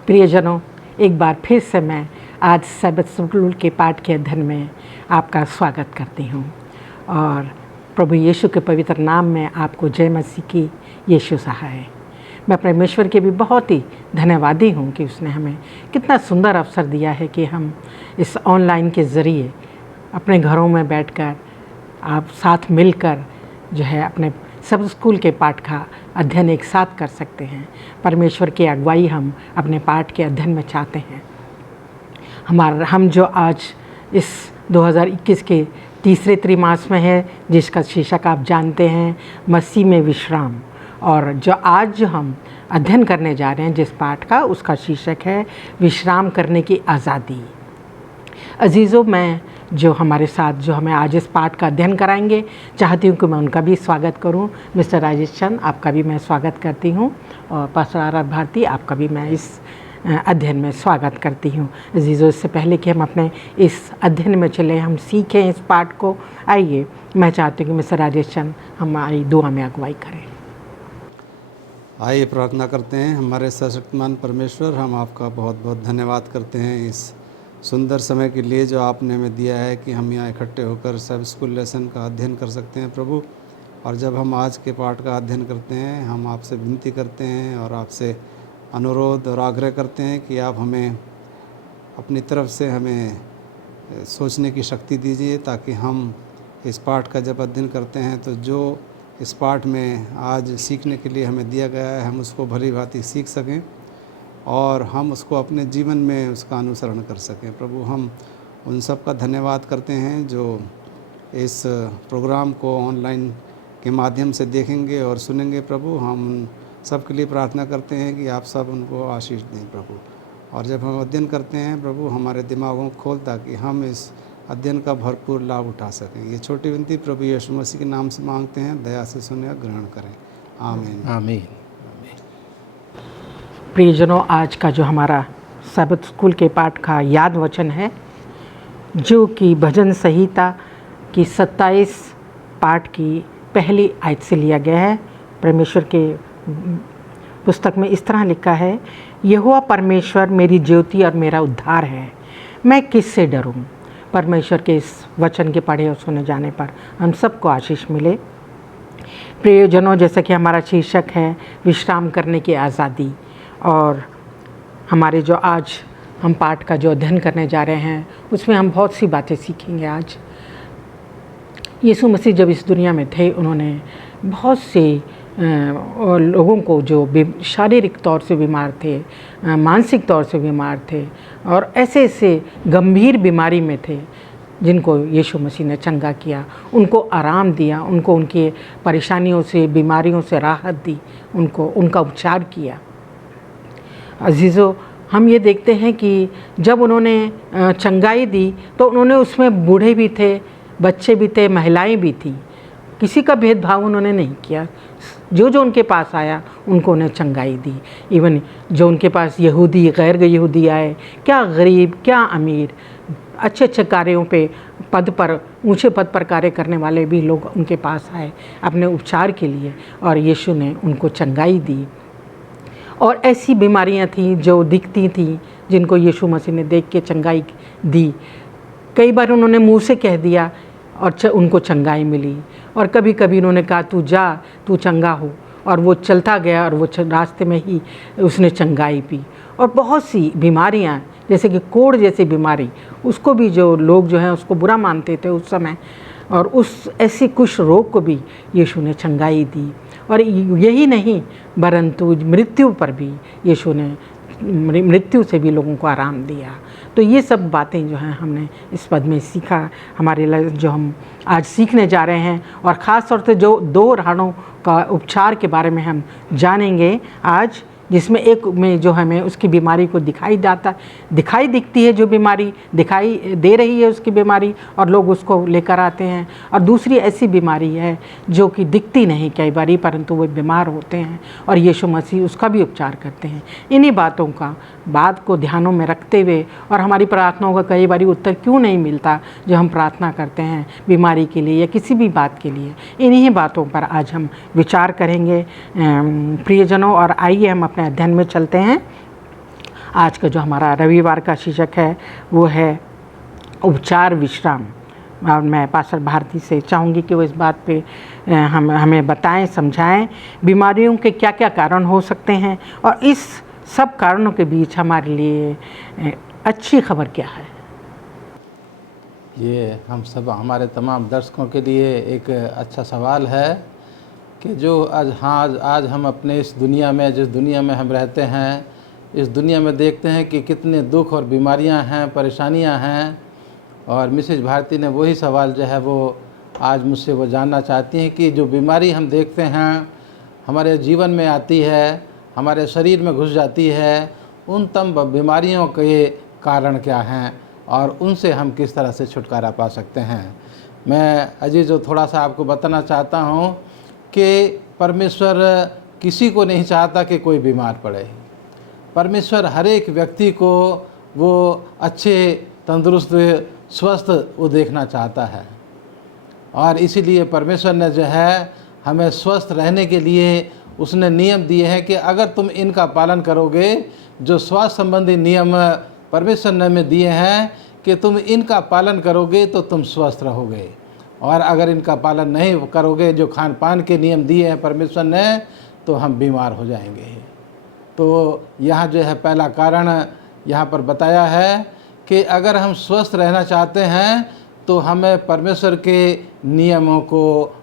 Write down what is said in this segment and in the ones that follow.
प्रियजनों, एक बार फिर से मैं आज सबत स्कूल के पाठ के अध्ययन में आपका स्वागत करती हूँ और प्रभु यीशु के पवित्र नाम में आपको जय मसीह की यीशु सहाय। मैं परमेश्वर के भी बहुत ही धन्यवादी हूँ कि उसने हमें कितना सुंदर अवसर दिया है कि हम इस ऑनलाइन के ज़रिए अपने घरों में बैठकर आप साथ मिलकर जो है अपने सब स्कूल के पाठ का अध्ययन एक साथ कर सकते हैं। परमेश्वर की अगुवाई हम अपने पाठ के अध्ययन में चाहते हैं। हम जो आज इस 2021 के तीसरे त्रैमास में है, जिसका शीर्षक आप जानते हैं मसीह में विश्राम, और जो आज जो हम अध्ययन करने जा रहे हैं जिस पाठ का, उसका शीर्षक है विश्राम करने की आज़ादी। अजीज़ों, मैं जो हमारे साथ जो हमें आज इस पाठ का अध्ययन कराएंगे, चाहती हूँ कि मैं उनका भी स्वागत करूँ। मिस्टर राजेश चंद, आपका भी मैं स्वागत करती हूँ, और पास्टर आर भारती, आपका भी मैं इस अध्ययन में स्वागत करती हूँ। अजीज़ों, इससे पहले कि हम अपने इस अध्ययन में चले, हम सीखें इस पाठ को, आइए मैं चाहती हूँ कि मिस्टर राजेश चंद हमारी दुआ में अगुवाई करें। आइए प्रार्थना करते हैं। हमारे सशक्तिमान परमेश्वर, हम आपका बहुत बहुत धन्यवाद करते हैं इस सुंदर समय के लिए जो आपने हमें दिया है कि हम यहाँ इकट्ठे होकर सब स्कूल लेसन का अध्ययन कर सकते हैं प्रभु। और जब हम आज के पाठ का अध्ययन करते हैं, हम आपसे विनती करते हैं और आपसे अनुरोध और आग्रह करते हैं कि आप हमें अपनी तरफ से हमें सोचने की शक्ति दीजिए, ताकि हम इस पाठ का जब अध्ययन करते हैं तो जो इस पाठ में आज सीखने के लिए हमें दिया गया है, हम उसको भली भांति सीख सकें और हम उसको अपने जीवन में उसका अनुसरण कर सकें। प्रभु, हम उन सब का धन्यवाद करते हैं जो इस प्रोग्राम को ऑनलाइन के माध्यम से देखेंगे और सुनेंगे। प्रभु, हम उन सब के लिए प्रार्थना करते हैं कि आप सब उनको आशीष दें प्रभु। और जब हम अध्ययन करते हैं प्रभु, हमारे दिमागों को खोल, ताकि हम इस अध्ययन का भरपूर लाभ उठा सकें। ये छोटी विनती प्रभु यीशु मसीह के नाम से मांगते हैं, दया से सुने और ग्रहण करें। आमीन आमीन। प्रियजनों, आज का जो हमारा सबत स्कूल के पाठ का याद वचन है, जो कि भजन संहिता की 27 पाठ की पहली आयत से लिया गया है। परमेश्वर के पुस्तक में इस तरह लिखा है, यहोवा परमेश्वर मेरी ज्योति और मेरा उद्धार है, मैं किससे डरूं। परमेश्वर के इस वचन के पढ़े और सुने जाने पर हम सबको आशीष मिले। प्रियजनों, जैसा कि हमारा शीर्षक है विश्राम करने की आज़ादी, और हमारे जो आज हम पाठ का जो अध्ययन करने जा रहे हैं उसमें हम बहुत सी बातें सीखेंगे। आज यीशु मसीह जब इस दुनिया में थे, उन्होंने बहुत से लोगों को जो शारीरिक तौर से बीमार थे, मानसिक तौर से बीमार थे और ऐसे ऐसे गंभीर बीमारी में थे, जिनको यीशु मसीह ने चंगा किया, उनको आराम दिया, उनको उनकी परेशानियों से, बीमारियों से राहत दी, उनका उपचार किया। अजीज़ों, हम ये देखते हैं कि जब उन्होंने चंगाई दी तो उन्होंने उसमें बूढ़े भी थे, बच्चे भी थे, महिलाएं भी थी, किसी का भेदभाव उन्होंने नहीं किया। जो उनके पास आया उनको उन्हें चंगाई दी। इवन जो उनके पास यहूदी, गैर यहूदी आए, क्या गरीब, क्या अमीर, अच्छे अच्छे कार्यों पे पद पर, ऊंचे पद पर कार्य करने वाले भी लोग उनके पास आए अपने उपचार के लिए, और यीशु ने उनको चंगाई दी। और ऐसी बीमारियां थीं जो दिखती थीं, जिनको यीशु मसीह ने देख के चंगाई दी। कई बार उन्होंने मुंह से कह दिया और उनको चंगाई मिली, और कभी कभी उन्होंने कहा तू जा, तू चंगा हो, और वो चलता गया और वो रास्ते में ही उसने चंगाई पी। और बहुत सी बीमारियां, जैसे कि कोढ़ जैसी बीमारी, उसको भी जो लोग जो हैं उसको बुरा मानते थे उस समय, और उस ऐसी कुछ रोग को भी यीशु ने चंगाई दी। और यही नहीं, परंतु मृत्यु पर भी यीशु ने, मृत्यु से भी लोगों को आराम दिया। तो ये सब बातें जो हैं हमने इस पद में सीखा, हमारे जो हम आज सीखने जा रहे हैं, और ख़ास तौर से जो 2 राहों का उपचार के बारे में हम जानेंगे आज, जिसमें एक में जो हमें उसकी बीमारी को दिखाई दिखती है, जो बीमारी दिखाई दे रही है उसकी बीमारी, और लोग उसको लेकर आते हैं। और दूसरी ऐसी बीमारी है जो कि दिखती नहीं कई बारी, परंतु वो बीमार होते हैं और यीशु मसीह उसका भी उपचार करते हैं। इन्हीं बात को ध्यानों में रखते हुए, और हमारी प्रार्थनाओं का कई बारी उत्तर क्यों नहीं मिलता जो हम प्रार्थना करते हैं बीमारी के लिए या किसी भी बात के लिए, इन्हीं बातों पर आज हम विचार करेंगे प्रियजनों। और आइए हम अपने अध्ययन में चलते हैं। आज का जो हमारा रविवार का शीर्षक है वो है उपचार विश्राम। और मैं पास्टर भारती से चाहूँगी कि वो इस बात पे हमें बताएं, समझाएं बीमारियों के क्या क्या कारण हो सकते हैं और इस सब कारणों के बीच हमारे लिए अच्छी खबर क्या है। ये हम सब हमारे तमाम दर्शकों के लिए एक अच्छा सवाल है कि जो आज हम अपने इस दुनिया में, जिस दुनिया में हम रहते हैं, इस दुनिया में देखते हैं कि कितने दुख और बीमारियां हैं, परेशानियां हैं। और मिसेज भारती ने वही सवाल जो है वो आज मुझसे वो जानना चाहती हैं कि जो बीमारी हम देखते हैं हमारे जीवन में आती है, हमारे शरीर में घुस जाती है, उन तमाम बीमारियों के कारण क्या हैं और उनसे हम किस तरह से छुटकारा पा सकते हैं। मैं अजी जो थोड़ा सा आपको बताना चाहता हूँ कि परमेश्वर किसी को नहीं चाहता कि कोई बीमार पड़े। परमेश्वर हर एक व्यक्ति को वो अच्छे, तंदुरुस्त, स्वस्थ वो देखना चाहता है। और इसीलिए परमेश्वर ने जो है हमें स्वस्थ रहने के लिए उसने नियम दिए हैं कि अगर तुम इनका पालन करोगे, जो स्वास्थ्य संबंधी नियम परमेश्वर ने हमें दिए हैं कि तुम इनका पालन करोगे तो तुम स्वस्थ रहोगे। और अगर इनका पालन नहीं करोगे, जो खान पान के नियम दिए हैं परमेश्वर ने, तो हम बीमार हो जाएंगे। तो यहाँ जो है पहला कारण यहाँ पर बताया है कि अगर हम स्वस्थ रहना चाहते हैं तो हमें परमेश्वर के नियमों को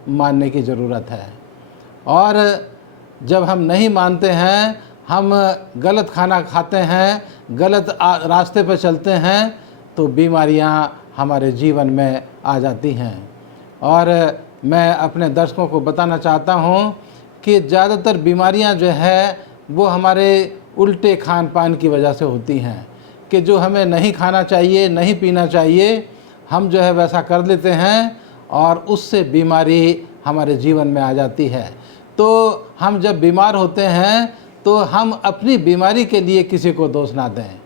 मानने की ज़रूरत है। और जब हम नहीं मानते हैं, हम गलत खाना खाते हैं, गलत रास्ते पर चलते हैं, तो बीमारियां हमारे जीवन में आ जाती हैं। और मैं अपने दर्शकों को बताना चाहता हूं कि ज़्यादातर बीमारियां जो है वो हमारे उल्टे खान पान की वजह से होती हैं कि जो हमें नहीं खाना चाहिए, नहीं पीना चाहिए, हम जो है वैसा कर लेते हैं और उससे बीमारी हमारे जीवन में आ जाती है। तो हम जब बीमार होते हैं तो हम अपनी बीमारी के लिए किसी को दोष ना दें,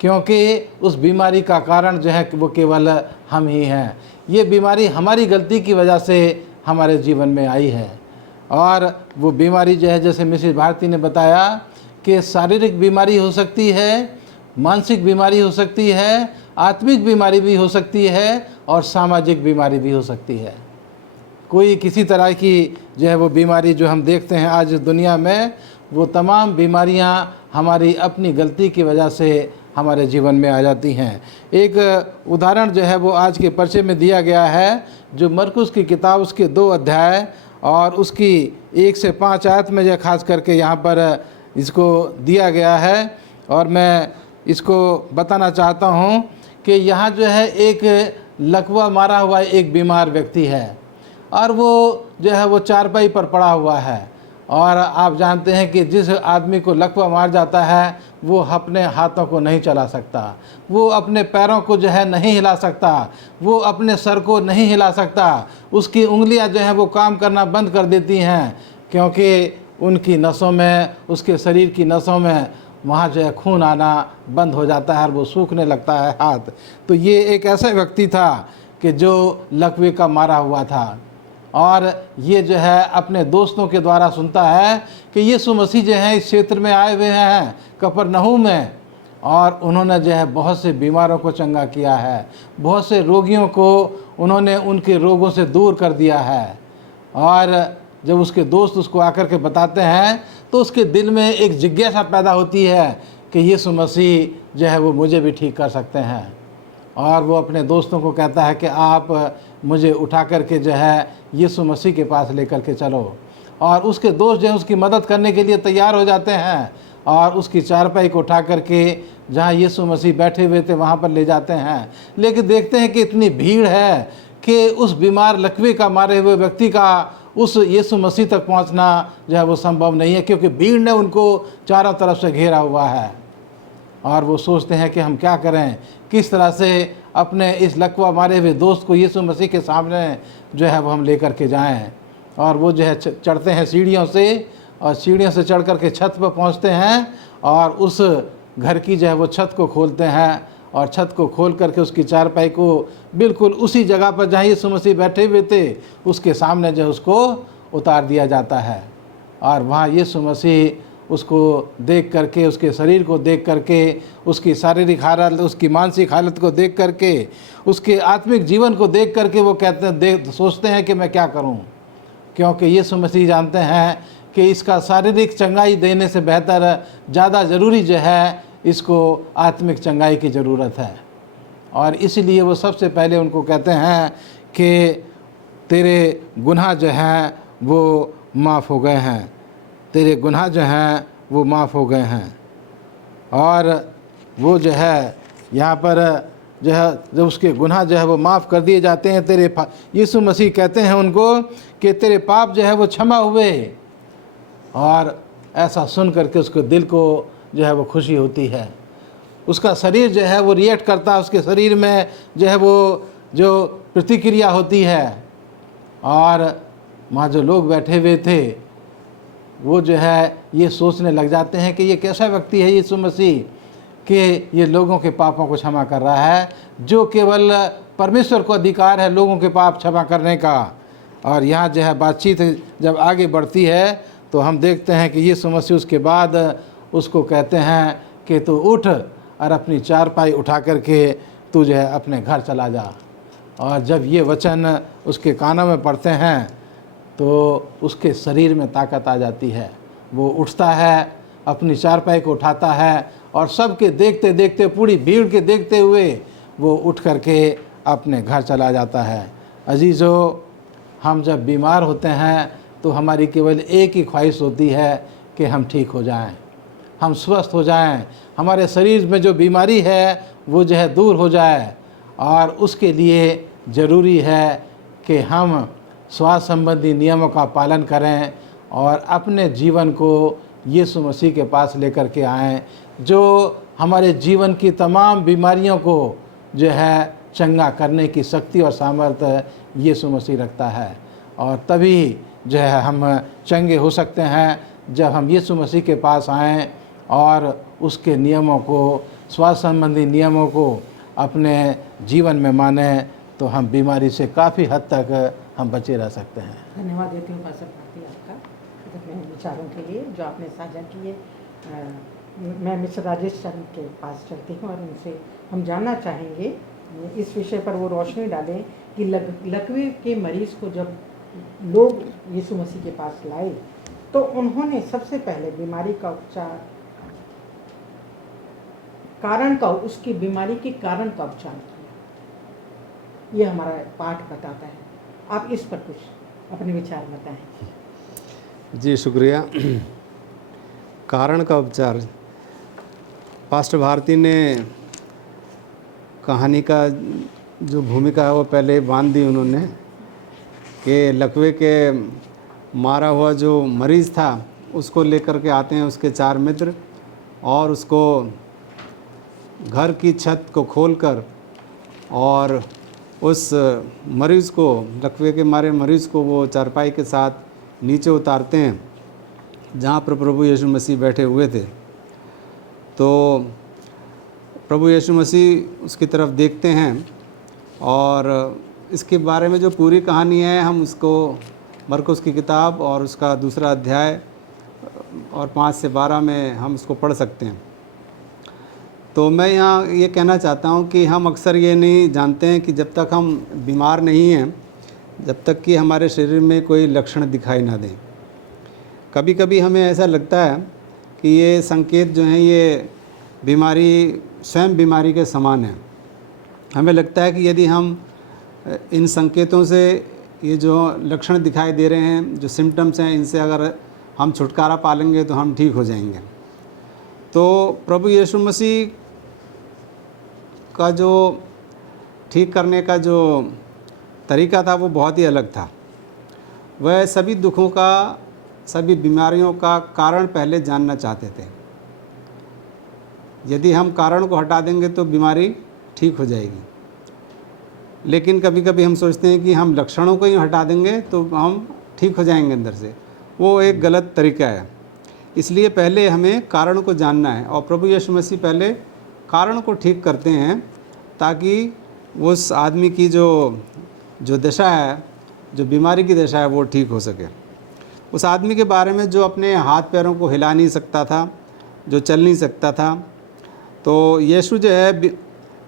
क्योंकि उस बीमारी का कारण जो है वो केवल हम ही हैं। ये बीमारी हमारी गलती की वजह से हमारे जीवन में आई है। और वो बीमारी जो है, जैसे मिसेज भारती ने बताया कि शारीरिक बीमारी हो सकती है, मानसिक बीमारी हो सकती है, आत्मिक बीमारी भी हो सकती है और सामाजिक बीमारी भी हो सकती है। कोई किसी तरह की जो है वो बीमारी जो हम देखते हैं आज दुनिया में, वो तमाम बीमारियां हमारी अपनी गलती की वजह से हमारे जीवन में आ जाती हैं। एक उदाहरण जो है वो आज के पर्चे में दिया गया है, जो मरकुस की किताब उसके 2 अध्याय और उसकी 1 से 5 आयत में जो खास करके यहाँ पर इसको दिया गया है। और मैं इसको बताना चाहता हूँ कि यहाँ जो है एक लकवा मारा हुआ एक बीमार व्यक्ति है और वो जो है वो चारपाई पर पड़ा हुआ है। और आप जानते हैं कि जिस आदमी को लकवा मार जाता है वो अपने हाथों को नहीं चला सकता, वो अपने पैरों को जो है नहीं हिला सकता, वो अपने सर को नहीं हिला सकता, उसकी उंगलियां जो हैं वो काम करना बंद कर देती हैं, क्योंकि उनकी नसों में, उसके शरीर की नसों में वहाँ जो है खून आना बंद हो जाता है और वो सूखने लगता है हाथ। तो ये एक ऐसा व्यक्ति था कि जो लकवे का मारा हुआ था। और ये जो है अपने दोस्तों के द्वारा सुनता है कि यीशु मसीह जो है इस क्षेत्र में आए हुए हैं कफरनहूम में, और उन्होंने जो है बहुत से बीमारों को चंगा किया है, बहुत से रोगियों को उन्होंने उनके रोगों से दूर कर दिया है। और जब उसके दोस्त उसको आकर के बताते हैं तो उसके दिल में एक जिज्ञासा पैदा होती है कि यीशु मसीह जो है वो मुझे भी ठीक कर सकते हैं। और वो अपने दोस्तों को कहता है कि आप मुझे उठा करके जो है यीशु मसीह के पास लेकर के चलो। और उसके दोस्त जो है उसकी मदद करने के लिए तैयार हो जाते हैं और उसकी चारपाई को उठा करके जहाँ यीशु मसीह बैठे हुए थे वहाँ पर ले जाते हैं। लेकिन देखते हैं कि इतनी भीड़ है कि उस बीमार लकवे का मारे हुए व्यक्ति का उस यीशु मसीह तक पहुँचना जो है वो संभव नहीं है, क्योंकि भीड़ ने उनको चारों तरफ से घेरा हुआ है। और वो सोचते हैं कि हम क्या करें, किस तरह से अपने इस लकवा मारे हुए दोस्त को यीशु मसीह के सामने जो है वो हम लेकर के जाएं। और वो जो है चढ़ते हैं सीढ़ियों से, और सीढ़ियों से चढ़ कर के छत पर पहुंचते हैं और उस घर की जो है वो छत को खोलते हैं और छत को खोल करके उसकी चारपाई को बिल्कुल उसी जगह पर जहाँ यीशु मसीह बैठे हुए थे उसके सामने जो है उसको उतार दिया जाता है। और वहाँ यीशु मसीह उसको देख करके, उसके शरीर को देख करके, उसकी शारीरिक हालत, उसकी मानसिक हालत को देख करके, उसके आत्मिक जीवन को देख करके वो कहते हैं, सोचते हैं कि मैं क्या करूं, क्योंकि यीशु मसीह जानते हैं कि इसका शारीरिक चंगाई देने से बेहतर, ज़्यादा ज़रूरी जो है, इसको आत्मिक चंगाई की ज़रूरत है। और इसलिए वो सबसे पहले उनको कहते हैं कि तेरे गुनाह जो हैं वो माफ़ हो गए हैं, तेरे गुनाह जो हैं वो माफ़ हो गए हैं। और वो जो है यहाँ पर जो है, जब उसके गुनाह जो है वो माफ़ कर दिए जाते हैं, यीशु मसीह कहते हैं उनको कि तेरे पाप जो है वो क्षमा हुए। और ऐसा सुन करके उसके दिल को जो है वो खुशी होती है, उसका शरीर जो है वो रिएक्ट करता है, उसके शरीर में जो है वो जो प्रतिक्रिया होती है। और वहाँ जो लोग बैठे हुए थे वो जो है ये सोचने लग जाते हैं कि ये कैसा व्यक्ति है यीशु मसीह कि ये लोगों के पापों को क्षमा कर रहा है, जो केवल परमेश्वर को अधिकार है लोगों के पाप क्षमा करने का। और यहाँ जो है बातचीत जब आगे बढ़ती है तो हम देखते हैं कि यीशु मसीह उसके बाद उसको कहते हैं कि तू उठ और अपनी चारपाई उठा करके तू जो है अपने घर चला जा। और जब ये वचन उसके कानों में पड़ते हैं तो उसके शरीर में ताकत आ जाती है, वो उठता है, अपनी चारपाई को उठाता है और सबके देखते देखते, पूरी भीड़ के देखते हुए वो उठ करके अपने घर चला जाता है। अजीज़ों, हम जब बीमार होते हैं तो हमारी केवल एक ही ख्वाहिश होती है कि हम ठीक हो जाएं, हम स्वस्थ हो जाएं, हमारे शरीर में जो बीमारी है वो जो है दूर हो जाए। और उसके लिए ज़रूरी है कि हम स्वास्थ्य संबंधी नियमों का पालन करें और अपने जीवन को यीशु मसीह के पास लेकर के आएँ, जो हमारे जीवन की तमाम बीमारियों को जो है चंगा करने की शक्ति और सामर्थ्य यीशु मसीह रखता है। और तभी जो है हम चंगे हो सकते हैं जब हम यीशु मसीह के पास आएँ और उसके नियमों को, स्वास्थ्य संबंधी नियमों को अपने जीवन में माने, तो हम बीमारी से काफ़ी हद तक हम बचे रह सकते हैं। धन्यवाद देती हूँ पास्टर भारती आपका अपने विचारों के लिए जो आपने साझा किए। मैं मिस्टर राजेश चंद के पास चलती हूँ और उनसे हम जानना चाहेंगे इस विषय पर वो रोशनी डालें कि लकवे के मरीज़ को जब लोग यीशु मसीह के पास लाए तो उन्होंने सबसे पहले बीमारी का उपचार, कारण का, उसकी बीमारी के कारण का उपचार किया। ये हमारा पाठ बताता है। आप इस पर कुछ अपने विचार बताएं। जी शुक्रिया। कारण का उपचार, पास्टर भारती ने कहानी का जो भूमिका है वो पहले बांध दी उन्होंने कि लकवे के मारा हुआ जो मरीज़ था उसको लेकर के आते हैं उसके 4 मित्र और उसको घर की छत को खोलकर और उस मरीज़ को, लकवे के मारे मरीज़ को वो चारपाई के साथ नीचे उतारते हैं जहाँ पर प्रभु यीशु मसीह बैठे हुए थे। तो प्रभु यीशु मसीह उसकी तरफ देखते हैं और इसके बारे में जो पूरी कहानी है हम उसको मरकुस की किताब और उसका 2 अध्याय और 5 से 12 में हम उसको पढ़ सकते हैं। तो मैं यहाँ ये कहना चाहता हूँ कि हम अक्सर ये नहीं जानते हैं कि जब तक हम बीमार नहीं हैं, जब तक कि हमारे शरीर में कोई लक्षण दिखाई ना दें, कभी कभी हमें ऐसा लगता है कि ये संकेत जो हैं ये बीमारी स्वयं बीमारी के समान है। हमें लगता है कि यदि हम इन संकेतों से, ये जो लक्षण दिखाई दे रहे हैं, जो सिम्टम्स हैं, इनसे अगर हम छुटकारा पा लेंगे तो हम ठीक हो जाएंगे। तो प्रभु यीशु मसीह का जो ठीक करने का जो तरीका था वो बहुत ही अलग था। वह सभी दुखों का, सभी बीमारियों का कारण पहले जानना चाहते थे। यदि हम कारण को हटा देंगे तो बीमारी ठीक हो जाएगी, लेकिन कभी कभी हम सोचते हैं कि हम लक्षणों को ही हटा देंगे तो हम ठीक हो जाएंगे अंदर से। वो एक गलत तरीका है। इसलिए पहले हमें कारण को जानना है और प्रभु यीशु मसीह पहले कारण को ठीक करते हैं ताकि उस आदमी की जो दशा है, जो बीमारी की दशा है, वो ठीक हो सके। उस आदमी के बारे में जो अपने हाथ पैरों को हिला नहीं सकता था, जो चल नहीं सकता था। तो यीशु जो है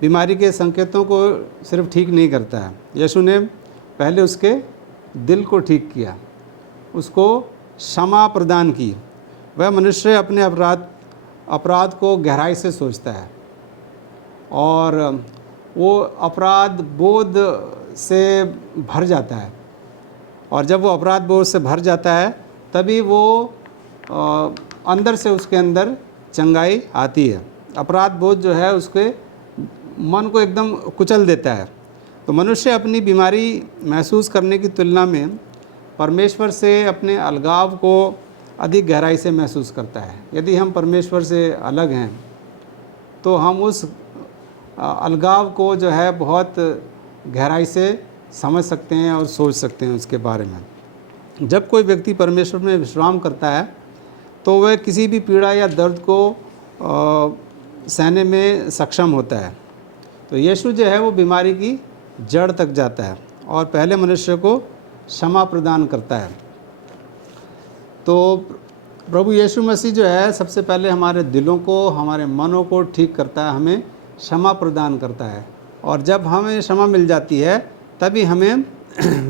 बीमारी के संकेतों को सिर्फ ठीक नहीं करता है, यीशु ने पहले उसके दिल को ठीक किया, उसको क्षमा प्रदान की। वह मनुष्य अपने अपराध को गहराई से सोचता है और वो अपराध बोध से भर जाता है, और जब वो अपराध बोध से भर जाता है तभी वो अंदर से उसके अंदर चंगाई आती है। अपराध बोध जो है उसके मन को एकदम कुचल देता है। तो मनुष्य अपनी बीमारी महसूस करने की तुलना में परमेश्वर से अपने अलगाव को अधिक गहराई से महसूस करता है। यदि हम परमेश्वर से अलग हैं तो हम उस अलगाव को जो है बहुत गहराई से समझ सकते हैं और सोच सकते हैं उसके बारे में। जब कोई व्यक्ति परमेश्वर में विश्राम करता है तो वह किसी भी पीड़ा या दर्द को सहने में सक्षम होता है। तो यीशु जो है वो बीमारी की जड़ तक जाता है और पहले मनुष्य को क्षमा प्रदान करता है। तो प्रभु यीशु मसीह जो है सबसे पहले हमारे दिलों को, हमारे मनों को ठीक करता है, हमें क्षमा प्रदान करता है, और जब हमें क्षमा मिल जाती है तभी हमें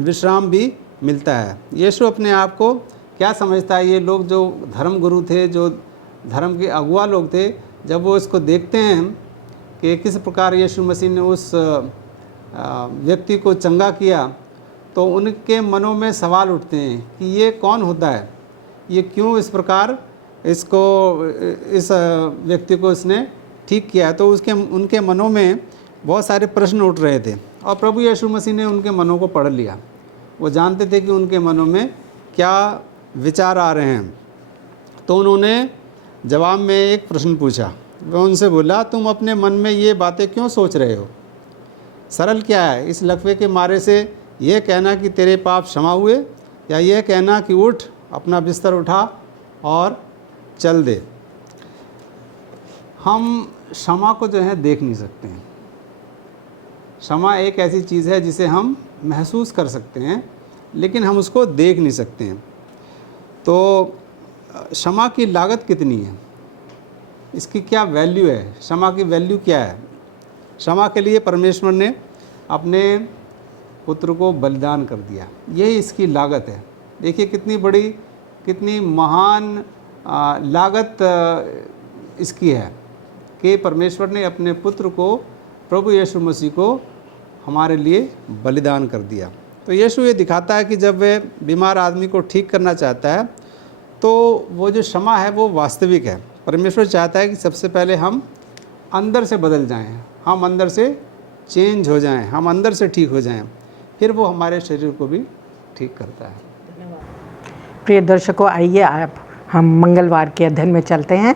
विश्राम भी मिलता है। यीशु अपने आप को क्या समझता है? ये लोग जो धर्म गुरु थे, जो धर्म के अगुआ लोग थे, जब वो इसको देखते हैं कि किस प्रकार यीशु मसीह ने उस व्यक्ति को चंगा किया, तो उनके मनों में सवाल उठते हैं कि ये कौन होता है, ये क्यों इस प्रकार इस व्यक्ति को इसने ठीक किया। तो उनके मनों में बहुत सारे प्रश्न उठ रहे थे और प्रभु यीशु मसीह ने उनके मनों को पढ़ लिया। वो जानते थे कि उनके मनों में क्या विचार आ रहे हैं। तो उन्होंने जवाब में एक प्रश्न पूछा। वह उनसे बोला, तुम अपने मन में ये बातें क्यों सोच रहे हो? सरल क्या है, इस लकवे के मारे से यह कहना कि तेरे पाप क्षमा हुए, या यह कहना कि उठ, अपना बिस्तर उठा और चल दे। हम क्षमा को जो है देख नहीं सकते हैं। क्षमा एक ऐसी चीज़ है जिसे हम महसूस कर सकते हैं, लेकिन हम उसको देख नहीं सकते हैं। तो क्षमा की लागत कितनी है, इसकी क्या वैल्यू है, क्षमा की वैल्यू क्या है? क्षमा के लिए परमेश्वर ने अपने पुत्र को बलिदान कर दिया, यही इसकी लागत है। देखिए कितनी बड़ी, कितनी महान लागत इसकी है कि परमेश्वर ने अपने पुत्र को, प्रभु यीशु मसीह को हमारे लिए बलिदान कर दिया। तो यीशु ये दिखाता है कि जब वह बीमार आदमी को ठीक करना चाहता है तो वो जो क्षमा है वो वास्तविक है। परमेश्वर चाहता है कि सबसे पहले हम अंदर से बदल जाएं, हम अंदर से चेंज हो जाएं, हम अंदर से ठीक हो जाएं, फिर वो हमारे शरीर को भी ठीक करता है। प्रिय दर्शकों, आइए आप हम मंगलवार के अध्ययन में चलते हैं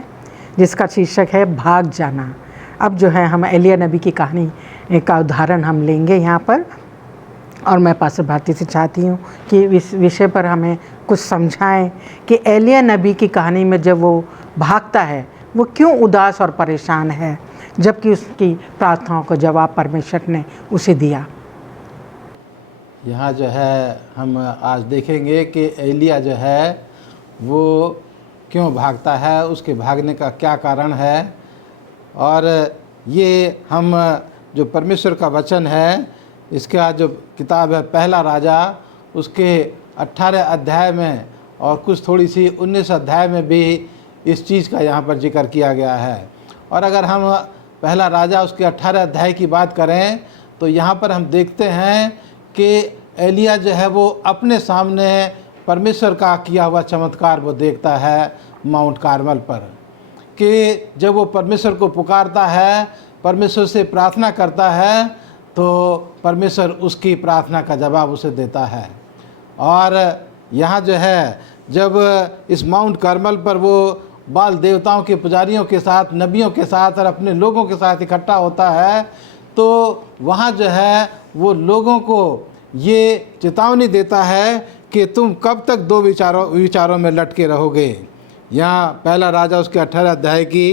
जिसका शीर्षक है भाग जाना। अब जो है हम एलिया नबी की कहानी का उदाहरण हम लेंगे यहाँ पर, और मैं पास्टर भारती से चाहती हूँ कि इस विषय पर हमें कुछ समझाएं कि एलिया नबी की कहानी में जब वो भागता है वो क्यों उदास और परेशान है, जबकि उसकी प्रार्थनाओं का जवाब परमेश्वर ने उसे दिया। यहाँ जो है हम आज देखेंगे कि एलिया जो है वो क्यों भागता है, उसके भागने का क्या कारण है। और ये हम जो परमेश्वर का वचन है, इसका जो किताब है पहला राजा, उसके 18 अध्याय में और कुछ थोड़ी सी 19 अध्याय में भी इस चीज़ का यहाँ पर जिक्र किया गया है। और अगर हम पहला राजा उसके 18 अध्याय की बात करें तो यहाँ पर हम देखते हैं कि एलिया जो है वो अपने सामने परमेश्वर का किया हुआ चमत्कार वो देखता है माउंट कार्मल पर, कि जब वो परमेश्वर को पुकारता है, परमेश्वर से प्रार्थना करता है, तो परमेश्वर उसकी प्रार्थना का जवाब उसे देता है। और यहाँ जो है जब इस माउंट कार्मल पर वो बाल देवताओं के पुजारियों के साथ, नबियों के साथ और अपने लोगों के साथ इकट्ठा होता है, तो वहाँ जो है वो लोगों को ये चेतावनी देता है कि तुम कब तक दो विचारों में लटके रहोगे। यहाँ पहला राजा उसके 18 अध्याय की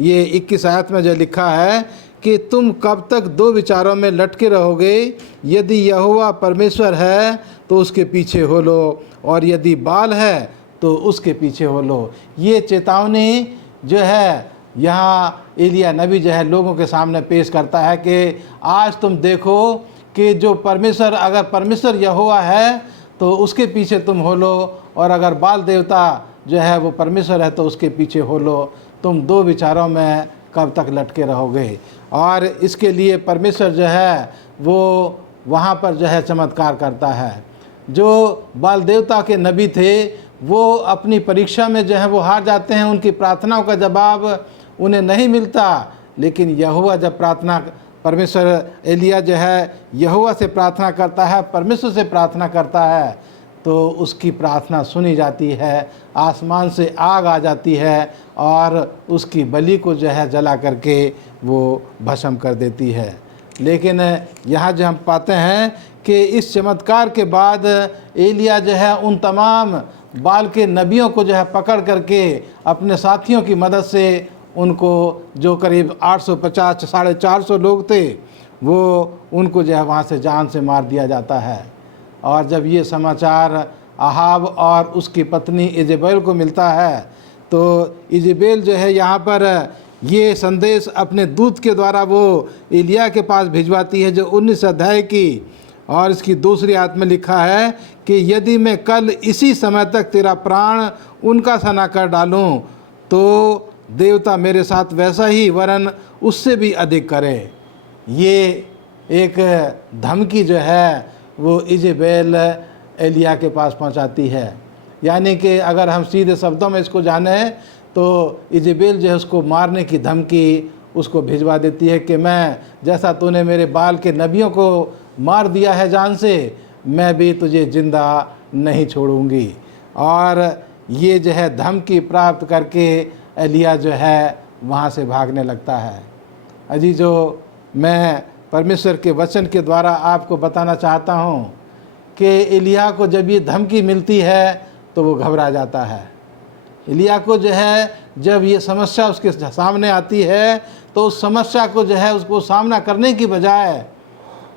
ये 21 आयत में जो लिखा है कि तुम कब तक दो विचारों में लटके रहोगे, यदि यहोवा परमेश्वर है तो उसके पीछे हो लो, और यदि बाल है तो उसके पीछे हो लो। ये चेतावनी जो है यहाँ एलिया नबी जो है लोगों के सामने पेश करता है कि आज तुम देखो कि जो परमेश्वर, अगर परमेश्वर यहोवा है तो उसके पीछे तुम हो लो, और अगर बाल देवता जो है वो परमेश्वर है तो उसके पीछे हो लो। तुम दो विचारों में कब तक लटके रहोगे। और इसके लिए परमेश्वर जो है वो वहाँ पर जो है चमत्कार करता है। जो बाल देवता के नबी थे वो अपनी परीक्षा में जो है वो हार जाते हैं, उनकी प्रार्थनाओं का जवाब उन्हें नहीं मिलता। लेकिन यहोवा जब प्रार्थना, परमेश्वर, एलिया जो है यहोवा से प्रार्थना करता है, परमेश्वर से प्रार्थना करता है, तो उसकी प्रार्थना सुनी जाती है, आसमान से आग आ जाती है और उसकी बलि को जो है जला करके वो भस्म कर देती है। लेकिन यहाँ जो हम पाते हैं कि इस चमत्कार के बाद एलिया जो है उन तमाम बाल के नबियों को जो है पकड़ करके अपने साथियों की मदद से उनको, जो करीब 850 450 लोग थे, वो उनको जो है वहाँ से जान से मार दिया जाता है। और जब ये समाचार अहाब और उसकी पत्नी इजेबेल को मिलता है तो इजेबेल जो है यहाँ पर ये संदेश अपने दूत के द्वारा वो एलिया के पास भिजवाती है, जो 19 अध्याय की और इसकी दूसरी आयत में लिखा है कि यदि मैं कल इसी समय तक तेरा प्राण उनका सा न कर डालूं तो देवता मेरे साथ वैसा ही वरन उससे भी अधिक करे। ये एक धमकी जो है वो इजेबेल एलिया के पास पहुंचाती है। यानी कि अगर हम सीधे शब्दों में इसको जाने तो इजेबेल जो है उसको मारने की धमकी उसको भिजवा देती है कि मैं, जैसा तूने मेरे बाल के नबियों को मार दिया है जान से, मैं भी तुझे ज़िंदा नहीं छोड़ूंगी। और ये जो है धमकी प्राप्त करके एलिया जो है वहाँ से भागने लगता है। अजीजों, मैं परमेश्वर के वचन के द्वारा आपको बताना चाहता हूँ कि एलिया को जब ये धमकी मिलती है तो वो घबरा जाता है। एलिया को जो है जब ये समस्या उसके सामने आती है तो उस समस्या को जो है उसको सामना करने की बजाय,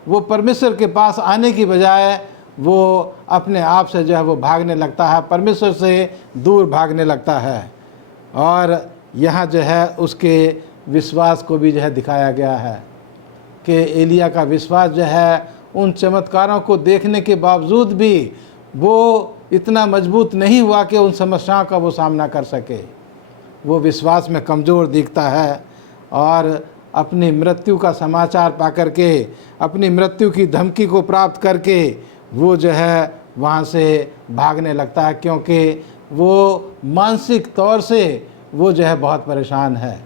वो परमेश्वर के पास आने की बजाय वो अपने आप से जो है वो भागने लगता है, परमेश्वर से दूर भागने लगता है। और यहाँ जो है उसके विश्वास को भी जो है दिखाया गया है कि एलिया का विश्वास जो है उन चमत्कारों को देखने के बावजूद भी वो इतना मजबूत नहीं हुआ कि उन समस्याओं का वो सामना कर सके। वो विश्वास में कमज़ोर दिखता है और अपनी मृत्यु का समाचार पा करके, अपनी मृत्यु की धमकी को प्राप्त करके वो जो है वहाँ से भागने लगता है, क्योंकि वो मानसिक तौर से वो जो है बहुत परेशान है।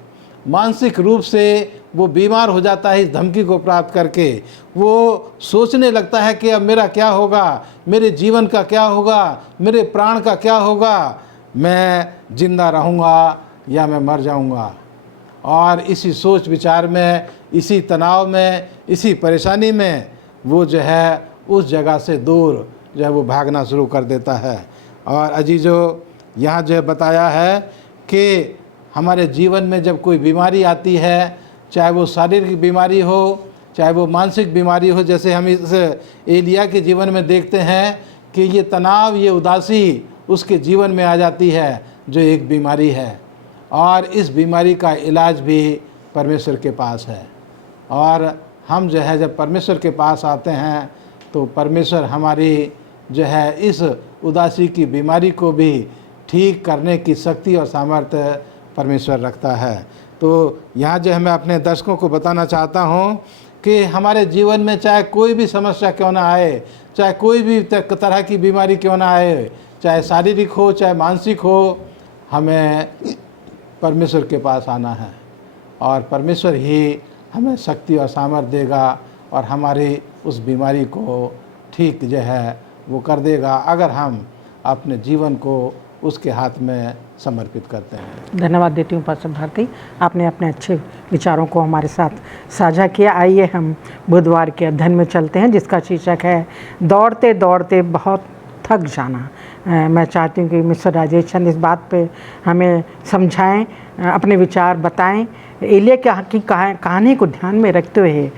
मानसिक रूप से वो बीमार हो जाता है इस धमकी को प्राप्त करके। वो सोचने लगता है कि अब मेरा क्या होगा, मेरे जीवन का क्या होगा, मेरे प्राण का क्या होगा, मैं जिंदा रहूँगा या मैं मर जाऊँगा। और इसी सोच विचार में, इसी तनाव में, इसी परेशानी में वो जो है उस जगह से दूर जो है वो भागना शुरू कर देता है। और अजीजों, यहाँ जो है बताया है कि हमारे जीवन में जब कोई बीमारी आती है, चाहे वो शारीरिक बीमारी हो, चाहे वो मानसिक बीमारी हो, जैसे हम इस एलिया के जीवन में देखते हैं कि ये तनाव, ये उदासी उसके जीवन में आ जाती है, जो एक बीमारी है। और इस बीमारी का इलाज भी परमेश्वर के पास है। और हम जो है जब परमेश्वर के पास आते हैं तो परमेश्वर हमारी जो है इस उदासी की बीमारी को भी ठीक करने की शक्ति और सामर्थ्य परमेश्वर रखता है। तो यहाँ जो है मैं अपने दर्शकों को बताना चाहता हूँ कि हमारे जीवन में चाहे कोई भी समस्या क्यों ना आए, चाहे कोई भी तरह की बीमारी क्यों ना आए, चाहे शारीरिक हो चाहे मानसिक हो, हमें परमेश्वर के पास आना है और परमेश्वर ही हमें शक्ति और सामर्थ्य देगा और हमारी उस बीमारी को ठीक जो है वो कर देगा, अगर हम अपने जीवन को उसके हाथ में समर्पित करते हैं। धन्यवाद देती हूँ पास्टर भारती, आपने अपने अच्छे विचारों को हमारे साथ साझा किया। आइए हम बुधवार के अध्ययन में चलते हैं, जिसका शीर्षक है दौड़ते दौड़ते बहुत थक जाना। मैं चाहती हूँ कि मिस्टर राजेश चंद इस बात पे हमें समझाएं, अपने विचार बताएं। एलिया की कहानी को ध्यान में रखते हुए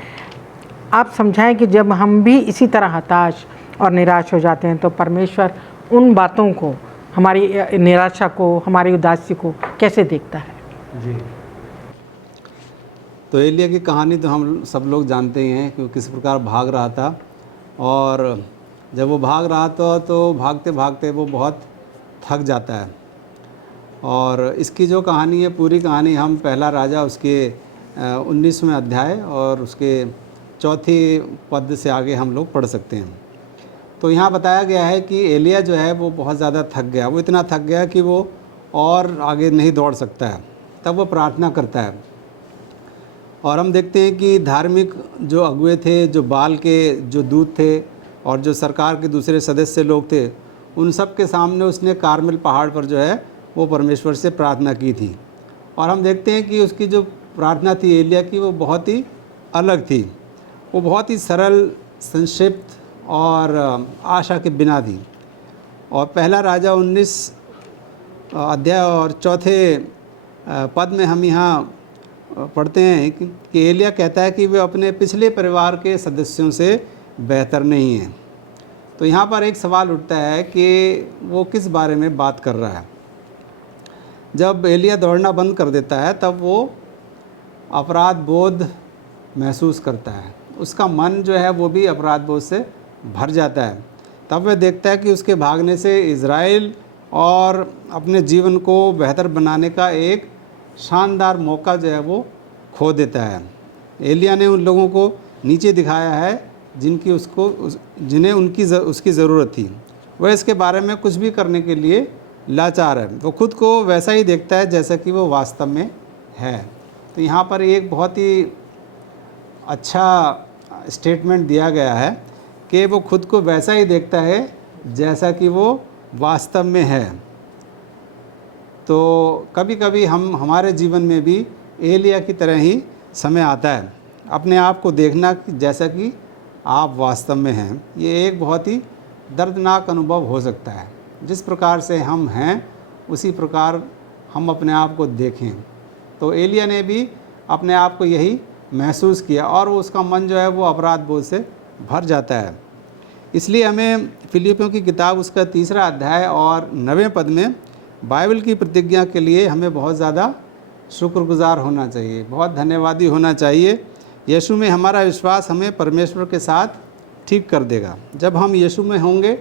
आप समझाएं कि जब हम भी इसी तरह हताश और निराश हो जाते हैं तो परमेश्वर उन बातों को हमारी निराशा को, हमारी उदासी को कैसे देखता है? जी, तो एलिया की कहानी तो हम सब लोग जानते ही हैं कि वो किस प्रकार भाग रहा था, और जब वो भाग रहा था तो भागते भागते वो बहुत थक जाता है। और इसकी जो कहानी है, पूरी कहानी हम पहला राजा उसके 19वें अध्याय और उसके 4 पद से आगे हम लोग पढ़ सकते हैं। तो यहाँ बताया गया है कि एलिया जो है वो बहुत ज़्यादा थक गया, वो इतना थक गया कि वो और आगे नहीं दौड़ सकता है। तब वो प्रार्थना करता है, और हम देखते हैं कि धार्मिक जो अगुए थे, जो बाल के जो दूत थे और जो सरकार के दूसरे सदस्य लोग थे, उन सब के सामने उसने कारमेल पहाड़ पर जो है वो परमेश्वर से प्रार्थना की थी। और हम देखते हैं कि उसकी जो प्रार्थना थी एलिया की, वो बहुत ही अलग थी। वो बहुत ही सरल, संक्षिप्त और आशा के बिना थी। और पहला राजा 19 अध्याय और 4 पद में हम यहाँ पढ़ते हैं कि एलिया कहता है कि वे अपने पिछले परिवार के सदस्यों से बेहतर नहीं हैं। तो यहाँ पर एक सवाल उठता है कि वो किस बारे में बात कर रहा है। जब एलिया दौड़ना बंद कर देता है तब वो अपराध बोध महसूस करता है, उसका मन जो है वो भी अपराध बोध से भर जाता है। तब वह देखता है कि उसके भागने से इज़राइल और अपने जीवन को बेहतर बनाने का एक शानदार मौका जो है वो खो देता है। एलिया ने उन लोगों को नीचे दिखाया है जिन्हें उसकी ज़रूरत थी। वह इसके बारे में कुछ भी करने के लिए लाचार है। वो खुद को वैसा ही देखता है जैसा कि वो वास्तव में है। तो यहाँ पर एक बहुत ही अच्छा स्टेटमेंट दिया गया है कि वो खुद को वैसा ही देखता है जैसा कि वो वास्तव में है। तो कभी कभी हमारे जीवन में भी एलिया की तरह ही समय आता है, अपने आप को देखना जैसा कि आप वास्तव में हैं। ये एक बहुत ही दर्दनाक अनुभव हो सकता है। जिस प्रकार से हम हैं उसी प्रकार हम अपने आप को देखें। तो एलिया ने भी अपने आप को यही महसूस किया और उसका मन जो है वो अपराध बोध से भर जाता है। इसलिए हमें फिलिपियों की किताब उसका 3 अध्याय और 9वें पद में बाइबल की प्रतिज्ञा के लिए हमें बहुत ज़्यादा शुक्रगुजार होना चाहिए, बहुत धन्यवादी होना चाहिए। यीशु में हमारा विश्वास हमें परमेश्वर के साथ ठीक कर देगा। जब हम यीशु में होंगे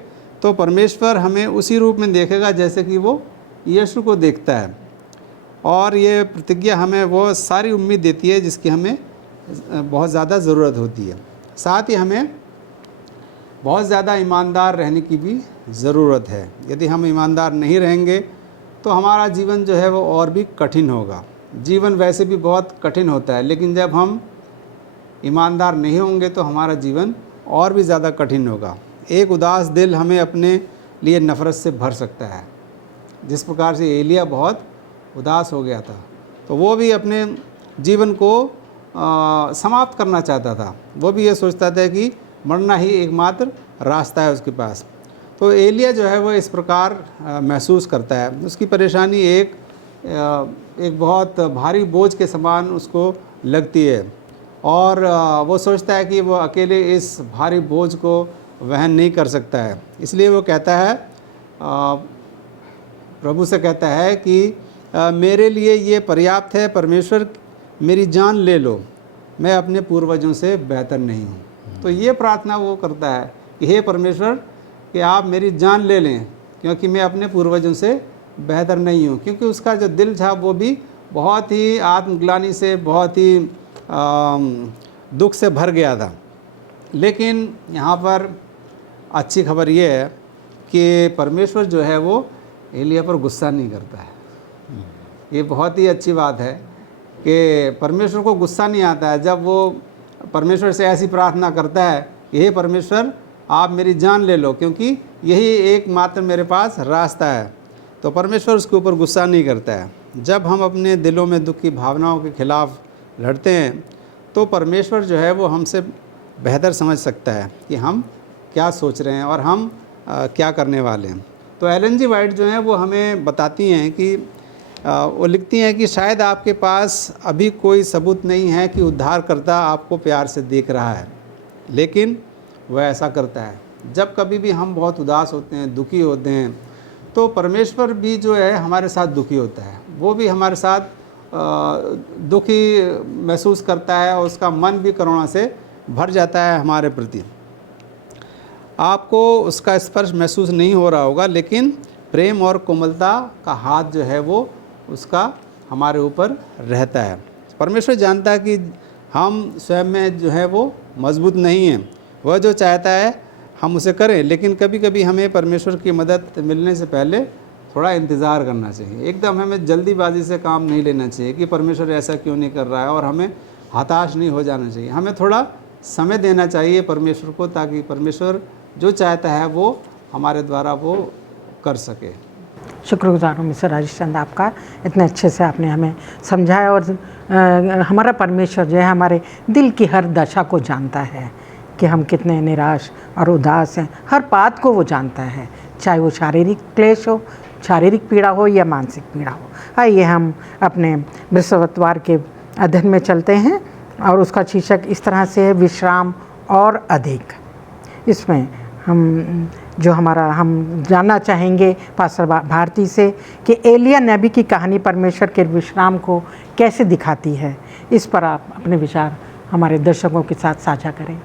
तो परमेश्वर हमें उसी रूप में देखेगा जैसे कि वो यीशु को देखता है। और ये प्रतिज्ञा हमें वो सारी उम्मीद देती है जिसकी हमें बहुत ज़्यादा ज़रूरत होती है। साथ ही हमें बहुत ज़्यादा ईमानदार रहने की भी ज़रूरत है। यदि हम ईमानदार नहीं रहेंगे तो हमारा जीवन जो है वो और भी कठिन होगा। जीवन वैसे भी बहुत कठिन होता है, लेकिन जब हम ईमानदार नहीं होंगे तो हमारा जीवन और भी ज़्यादा कठिन होगा। एक उदास दिल हमें अपने लिए नफ़रत से भर सकता है। जिस प्रकार से एलिया बहुत उदास हो गया था, तो वो भी अपने जीवन को समाप्त करना चाहता था। वो भी ये सोचता था कि मरना ही एकमात्र रास्ता है उसके पास। तो एलिया जो है वो इस प्रकार महसूस करता है। उसकी परेशानी एक बहुत भारी बोझ के समान उसको लगती है, और वो सोचता है कि वो अकेले इस भारी बोझ को वहन नहीं कर सकता है। इसलिए वो कहता है, प्रभु से कहता है कि मेरे लिए ये पर्याप्त है, परमेश्वर मेरी जान ले लो, मैं अपने पूर्वजों से बेहतर नहीं हूँ। तो ये प्रार्थना वो करता है कि हे परमेश्वर, कि आप मेरी जान ले लें, क्योंकि मैं अपने पूर्वजों से बेहतर नहीं हूँ। क्योंकि उसका जो दिल था वो भी बहुत ही आत्मग्लानि से, बहुत ही दुख से भर गया था। लेकिन यहाँ पर अच्छी खबर ये है कि परमेश्वर जो है वो एलिया पर गुस्सा नहीं करता है। ये बहुत ही अच्छी बात है कि परमेश्वर को गुस्सा नहीं आता है जब वो परमेश्वर से ऐसी प्रार्थना करता है कि हे परमेश्वर, आप मेरी जान ले लो, क्योंकि यही एकमात्र मेरे पास रास्ता है। तो परमेश्वर उसके ऊपर गुस्सा नहीं करता है। जब हम अपने दिलों में दुख की भावनाओं के खिलाफ लड़ते हैं तो परमेश्वर जो है वो हमसे बेहतर समझ सकता है कि हम क्या सोच रहे हैं और हम क्या करने वाले हैं। तो एलन जी वाइट जो हैं वो हमें बताती हैं कि वो लिखती हैं कि शायद आपके पास अभी कोई सबूत नहीं है कि उद्धारकर्ता आपको प्यार से देख रहा है, लेकिन वह ऐसा करता है। जब कभी भी हम बहुत उदास होते हैं, दुखी होते हैं, तो परमेश्वर भी जो है हमारे साथ दुखी होता है, वो भी हमारे साथ दुखी महसूस करता है और उसका मन भी करुणा से भर जाता है हमारे प्रति। आपको उसका स्पर्श महसूस नहीं हो रहा होगा, लेकिन प्रेम और कोमलता का हाथ जो है वो उसका हमारे ऊपर रहता है। परमेश्वर जानता है कि हम स्वयं में जो है वो मजबूत नहीं हैं, वह जो चाहता है हम उसे करें, लेकिन कभी कभी हमें परमेश्वर की मदद मिलने से पहले थोड़ा इंतज़ार करना चाहिए। एकदम हमें जल्दीबाजी से काम नहीं लेना चाहिए कि परमेश्वर ऐसा क्यों नहीं कर रहा है, और हमें हताश नहीं हो जाना चाहिए। हमें थोड़ा समय देना चाहिए परमेश्वर को, ताकि परमेश्वर जो चाहता है वो हमारे द्वारा वो कर सके। शुक्रगुजार हूँ मिस्टर राजेश चंद आपका, इतने अच्छे से आपने हमें समझाया। और हमारा परमेश्वर जो है हमारे दिल की हर दशा को जानता है कि हम कितने निराश और उदास हैं। हर बात को वो जानता है, चाहे वो शारीरिक क्लेश हो, शारीरिक पीड़ा हो या मानसिक पीड़ा हो। आइए हम अपने बृहस्पतिवार के अध्ययन में चलते हैं, और उसका शीर्षक इस तरह से है, विश्राम और अधिक। इसमें हम जानना चाहेंगे पास्टर भारती से कि एलिया नबी की कहानी परमेश्वर के विश्राम को कैसे दिखाती है। इस पर आप अपने विचार हमारे दर्शकों के साथ साझा करें।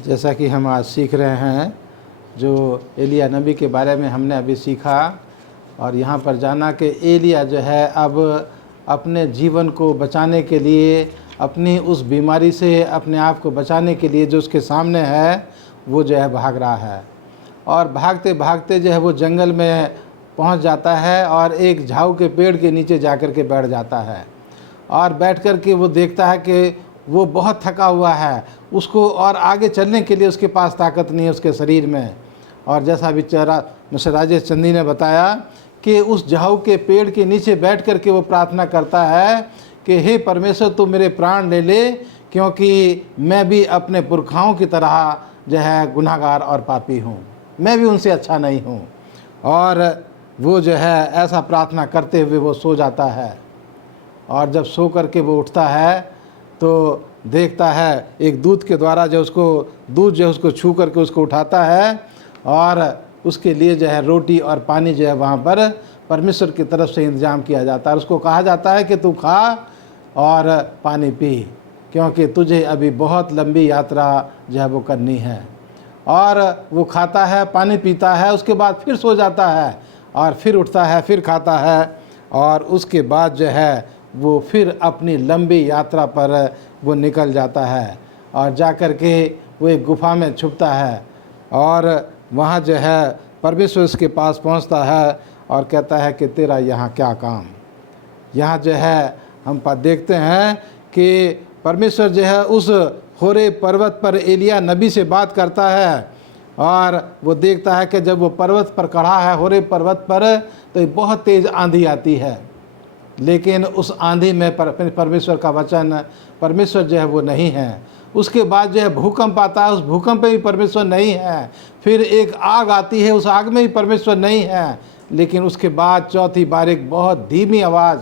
जैसा कि हम आज सीख रहे हैं, जो एलिया नबी के बारे में हमने अभी सीखा, और यहाँ पर जाना कि एलिया जो है अब अपने जीवन को बचाने के लिए, अपनी उस बीमारी से अपने आप को बचाने के लिए जो उसके सामने है वो जो है भाग रहा है। और भागते भागते जो है वो जंगल में पहुंच जाता है और एक झाऊ के पेड़ के नीचे जाकर के बैठ जाता है। और बैठ कर के वो देखता है कि वो बहुत थका हुआ है, उसको और आगे चलने के लिए उसके पास ताकत नहीं है उसके शरीर में। और जैसा बेचारा मिस्टर राजेश चंदी ने बताया कि उस झाऊ के पेड़ के नीचे बैठ कर के वो प्रार्थना करता है कि हे परमेश्वर, तू मेरे प्राण ले ले, क्योंकि मैं भी अपने पुरखाओं की तरह जो है गुनाहगार और पापी हूँ, मैं भी उनसे अच्छा नहीं हूँ। और वो जो है ऐसा प्रार्थना करते हुए वो सो जाता है। और जब सो करके वो उठता है तो देखता है एक दूत के द्वारा जो उसको छू करके उसको उठाता है, और उसके लिए जो है रोटी और पानी जो है वहाँ पर परमेश्वर की तरफ से इंतजाम किया जाता है। उसको कहा जाता है कि तू खा और पानी पी, क्योंकि तुझे अभी बहुत लंबी यात्रा जो है वो करनी है। और वो खाता है, पानी पीता है, उसके बाद फिर सो जाता है, और फिर उठता है, फिर खाता है, और उसके बाद जो है वो फिर अपनी लंबी यात्रा पर वो निकल जाता है। और जा कर के वो एक गुफा में छुपता है, और वहाँ जो है परमेश्वर उसके पास पहुँचता है और कहता है कि तेरा यहाँ क्या काम। यहाँ जो है हम देखते हैं कि परमेश्वर जो है उस होरे पर्वत पर एलिया नबी से बात करता है, और वो देखता है कि जब वो पर्वत पर खड़ा है होरे पर्वत पर, तो बहुत तेज़ आंधी आती है, लेकिन उस आंधी में परमेश्वर का वचन, परमेश्वर जो है वो नहीं है। उसके बाद जो है भूकंप आता है, उस भूकंप में भी परमेश्वर नहीं है। फिर एक आग आती है, उस आग में भी परमेश्वर नहीं है। लेकिन उसके बाद चौथी बार एक बहुत धीमी आवाज़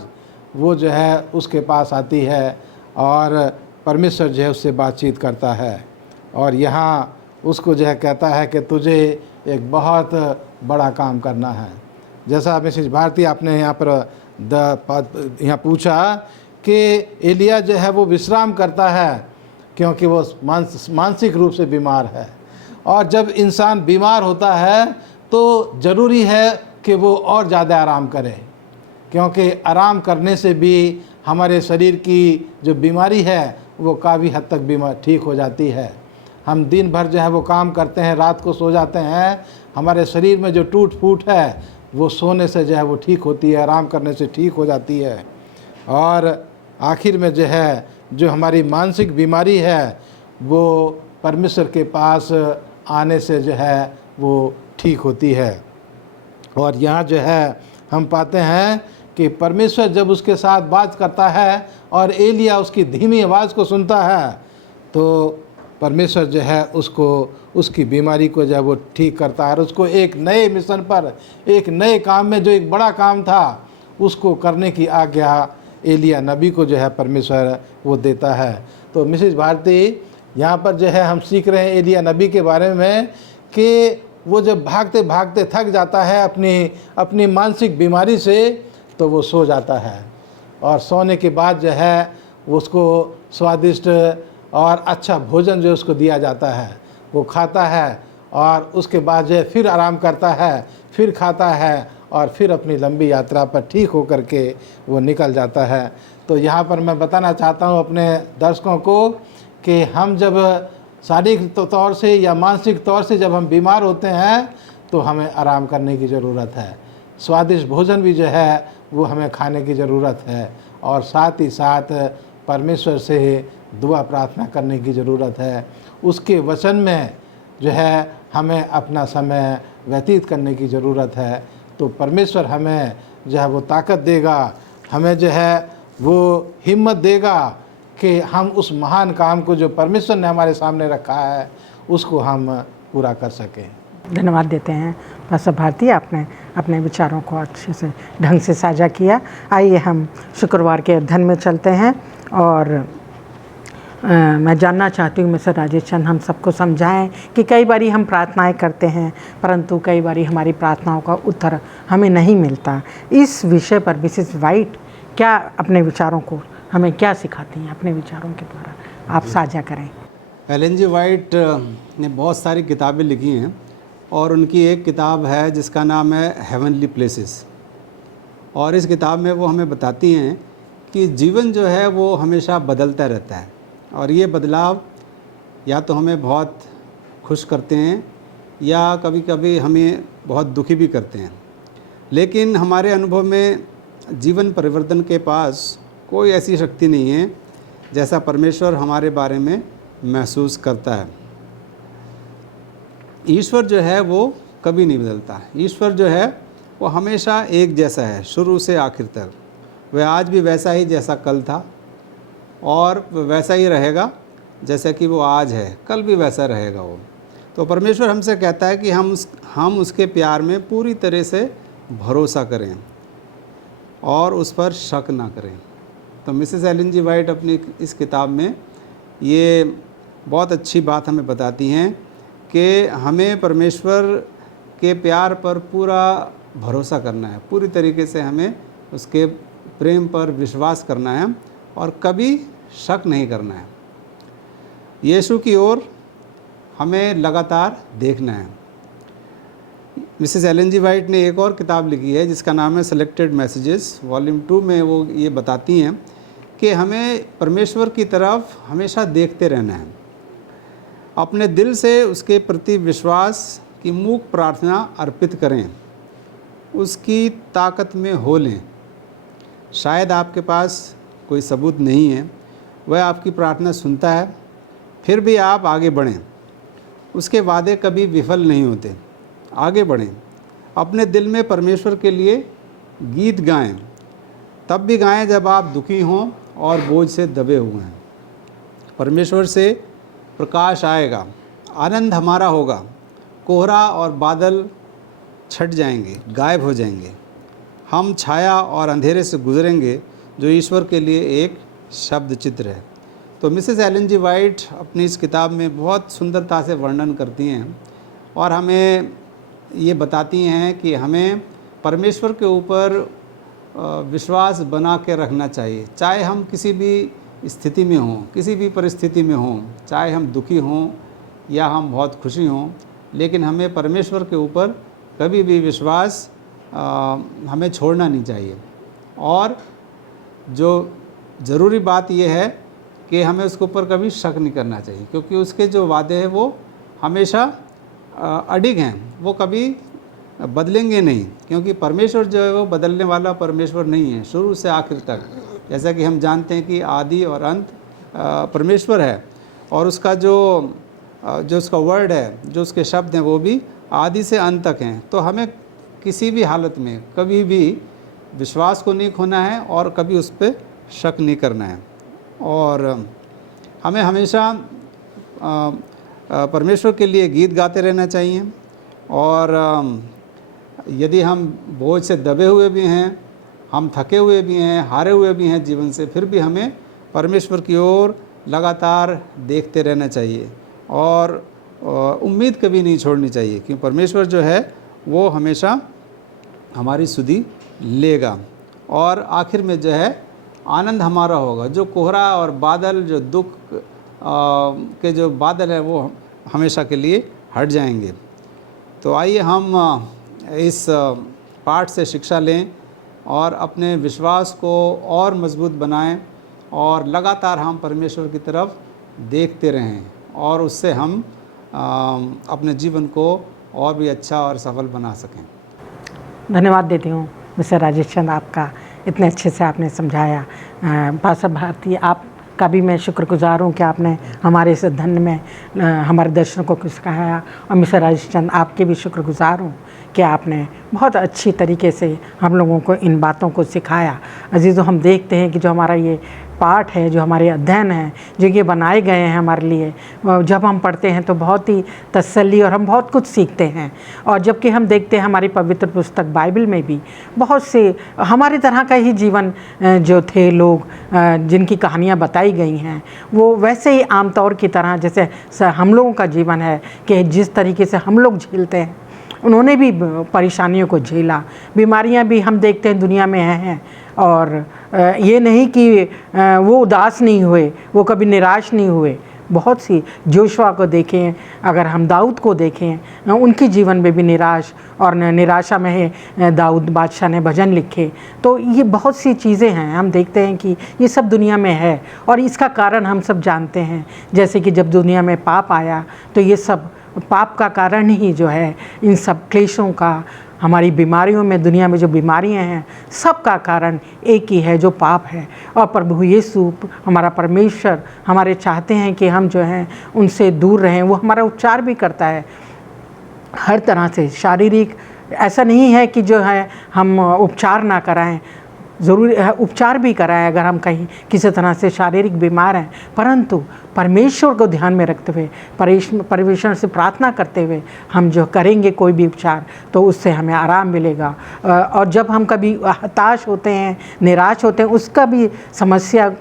वो जो है उसके पास आती है, और परमेश्वर जो है उससे बातचीत करता है, और यहाँ उसको जो है कहता है कि तुझे एक बहुत बड़ा काम करना है। जैसा मिसेज भारती आपने यहाँ पर यहाँ पूछा कि एलिया जो है वो विश्राम करता है क्योंकि वो मानसिक रूप से बीमार है। और जब इंसान बीमार होता है तो ज़रूरी है कि वो और ज़्यादा आराम करे, क्योंकि आराम करने से भी हमारे शरीर की जो बीमारी है वो काफ़ी हद तक ठीक हो जाती है। हम दिन भर जो है वो काम करते हैं, रात को सो जाते हैं, हमारे शरीर में जो टूट फूट है वो सोने से जो है वो ठीक होती है, आराम करने से ठीक हो जाती है। और आखिर में जो है जो हमारी मानसिक बीमारी है वो परमेश्वर के पास आने से जो है वो ठीक होती है। और यहाँ जो है हम पाते हैं कि परमेश्वर जब उसके साथ बात करता है और एलिया उसकी धीमी आवाज़ को सुनता है, तो परमेश्वर जो है उसको उसकी बीमारी को जो है वो ठीक करता है, और उसको एक नए मिशन पर, एक नए काम में, जो एक बड़ा काम था उसको करने की आज्ञा एलिया नबी को जो है परमेश्वर वो देता है। तो मिसेज भारती, यहाँ पर जो है हम सीख रहे हैं एलिया नबी के बारे में कि वो जब भागते भागते थक जाता है अपनी मानसिक बीमारी से, तो वो सो जाता है। और सोने के बाद जो है उसको स्वादिष्ट और अच्छा भोजन जो उसको दिया जाता है वो खाता है, और उसके बाद जो है फिर आराम करता है, फिर खाता है, और फिर अपनी लंबी यात्रा पर ठीक होकर के वो निकल जाता है। तो यहाँ पर मैं बताना चाहता हूँ अपने दर्शकों को कि हम जब शारीरिक तौर से या मानसिक तौर से जब हम बीमार होते हैं तो हमें आराम करने की ज़रूरत है। स्वादिष्ट भोजन भी जो है वो हमें खाने की ज़रूरत है, और साथ ही साथ परमेश्वर से दुआ प्रार्थना करने की ज़रूरत है। उसके वचन में जो है हमें अपना समय व्यतीत करने की ज़रूरत है। तो परमेश्वर हमें जो है वो ताकत देगा, हमें जो है वो हिम्मत देगा कि हम उस महान काम को जो परमेश्वर ने हमारे सामने रखा है उसको हम पूरा कर सकें। धन्यवाद देते हैं पास्टर भारती, आपने अपने विचारों को अच्छे से ढंग से साझा किया। आइए हम शुक्रवार के अध्ययन में चलते हैं, और मैं जानना चाहती हूँ मिस्टर राजेश चंद हम सबको समझाएं कि कई बारी हम प्रार्थनाएं करते हैं परंतु कई बारी हमारी प्रार्थनाओं का उत्तर हमें नहीं मिलता। इस विषय पर मिसेस वाइट क्या अपने विचारों को हमें क्या सिखाती हैं? अपने विचारों के द्वारा आप साझा करें। एलन जी वाइट ने बहुत सारी किताबें लिखी हैं, और उनकी एक किताब है जिसका नाम है हेवनली प्लेसेस। और इस किताब में वो हमें बताती हैं कि जीवन जो है वो हमेशा बदलता रहता है, और ये बदलाव या तो हमें बहुत खुश करते हैं या कभी कभी हमें बहुत दुखी भी करते हैं। लेकिन हमारे अनुभव में जीवन परिवर्तन के पास कोई ऐसी शक्ति नहीं है जैसा परमेश्वर हमारे बारे में महसूस करता है। ईश्वर जो है वो कभी नहीं बदलता। ईश्वर जो है वो हमेशा एक जैसा है, शुरू से आखिर तक। वह आज भी वैसा ही जैसा कल था, और वैसा ही रहेगा जैसा कि वो आज है, कल भी वैसा रहेगा वो। तो परमेश्वर हमसे कहता है कि हम उसके प्यार में पूरी तरह से भरोसा करें और उस पर शक ना करें। तो मिसेस एलन जी वाइट अपनी इस किताब में ये बहुत अच्छी बात हमें बताती हैं कि हमें परमेश्वर के प्यार पर पूरा भरोसा करना है, पूरी तरीके से हमें उसके प्रेम पर विश्वास करना है और कभी शक नहीं करना है। यीशु की ओर हमें लगातार देखना है। मिसेस एलन जी वाइट ने एक और किताब लिखी है जिसका नाम है सेलेक्टेड मैसेजेस, वॉल्यूम 2 में वो ये बताती हैं कि हमें परमेश्वर की तरफ हमेशा देखते रहना है, अपने दिल से उसके प्रति विश्वास की मूक प्रार्थना अर्पित करें, उसकी ताकत में हो लें। शायद आपके पास कोई सबूत नहीं है, वह आपकी प्रार्थना सुनता है, फिर भी आप आगे बढ़ें। उसके वादे कभी विफल नहीं होते। आगे बढ़ें, अपने दिल में परमेश्वर के लिए गीत गाएं, तब भी गाएं जब आप दुखी हों और बोझ से दबे हुए हैं। परमेश्वर से प्रकाश आएगा, आनंद हमारा होगा, कोहरा और बादल छट जाएंगे, गायब हो जाएंगे। हम छाया और अंधेरे से गुजरेंगे, जो ईश्वर के लिए एक शब्द चित्र है। तो मिसेस एलन जी वाइट अपनी इस किताब में बहुत सुंदरता से वर्णन करती हैं और हमें ये बताती हैं कि हमें परमेश्वर के ऊपर विश्वास बना के रखना चाहिए, चाहे हम किसी भी स्थिति में हों, किसी भी परिस्थिति में हों, चाहे हम दुखी हों या हम बहुत खुशी हों, लेकिन हमें परमेश्वर के ऊपर कभी भी विश्वास हमें छोड़ना नहीं चाहिए। और जो ज़रूरी बात यह है कि हमें उसके ऊपर कभी शक नहीं करना चाहिए, क्योंकि उसके जो वादे हैं वो हमेशा अडिग हैं, वो कभी बदलेंगे नहीं, क्योंकि परमेश्वर जो है वो बदलने वाला परमेश्वर नहीं है, शुरू से आखिर तक। जैसा कि हम जानते हैं कि आदि और अंत परमेश्वर है, और उसका जो उसका वर्ड है, जो उसके शब्द हैं, वो भी आदि से अंत तक हैं। तो हमें किसी भी हालत में कभी भी विश्वास को नहीं खोना है और कभी उस पर शक नहीं करना है। और हमें हमेशा परमेश्वर के लिए गीत गाते रहना चाहिए। और यदि हम बोझ से दबे हुए भी हैं, हम थके हुए भी हैं, हारे हुए भी हैं जीवन से, फिर भी हमें परमेश्वर की ओर लगातार देखते रहना चाहिए और उम्मीद कभी नहीं छोड़नी चाहिए, क्योंकि परमेश्वर जो है वो हमेशा हमारी सुधि लेगा और आखिर में जो है आनंद हमारा होगा। जो कोहरा और बादल, जो दुख के जो बादल है वो हमेशा के लिए हट जाएंगे। तो आइए हम इस पाठ से शिक्षा लें और अपने विश्वास को और मजबूत बनाएं और लगातार हम परमेश्वर की तरफ देखते रहें और उससे हम अपने जीवन को और भी अच्छा और सफल बना सकें। धन्यवाद देती हूँ मिस्टर राजेश चंद, आपका इतने अच्छे से आपने समझाया। पास्टर भारती, आपका भी मैं शुक्रगुजार हूँ कि आपने हमारे इस अध्ययन में हमारे दर्शकों को सिखाया। और मिस्टर राजेश चंद, आपके भी शुक्रगुजार हूँ कि आपने बहुत अच्छी तरीके से हम लोगों को इन बातों को सिखाया। अजीज़ों, हम देखते हैं कि जो हमारा ये पाठ है, जो हमारे अध्ययन हैं, जो ये बनाए गए हैं हमारे लिए, जब हम पढ़ते हैं तो बहुत ही तसल्ली और हम बहुत कुछ सीखते हैं। और जबकि हम देखते हैं हमारी पवित्र पुस्तक बाइबल में भी बहुत से हमारी तरह का ही जीवन जो थे लोग, जिनकी कहानियाँ बताई गई हैं, वो वैसे ही आमतौर की तरह जैसे हम लोगों का जीवन है कि जिस तरीके से हम लोग झेलते हैं, उन्होंने भी परेशानियों को झेला। बीमारियां भी हम देखते हैं दुनिया में हैं, और ये नहीं कि वो उदास नहीं हुए, वो कभी निराश नहीं हुए। बहुत सी जोशुआ को देखें, अगर हम दाऊद को देखें, उनके जीवन में भी निराश और निराशा में है दाऊद बादशाह ने भजन लिखे। तो ये बहुत सी चीज़ें हैं, हम देखते हैं कि ये सब दुनिया में है और इसका कारण हम सब जानते हैं। जैसे कि जब दुनिया में पाप आया तो ये सब पाप का कारण ही जो है इन सब क्लेशों का, हमारी बीमारियों में, दुनिया में जो बीमारियां हैं, सब का कारण एक ही है, जो पाप है। और प्रभु यीशु हमारा परमेश्वर हमारे चाहते हैं कि हम जो हैं उनसे दूर रहें। वो हमारा उपचार भी करता है हर तरह से, शारीरिक। ऐसा नहीं है कि जो है हम उपचार ना कराएं, ज़रूरी है उपचार भी कराएं अगर हम कहीं किसी तरह से शारीरिक बीमार हैं, परंतु परमेश्वर को ध्यान में रखते हुए, परमेश्वर से प्रार्थना करते हुए हम जो करेंगे कोई भी उपचार, तो उससे हमें आराम मिलेगा। और जब हम कभी हताश होते हैं, निराश होते हैं, उसका भी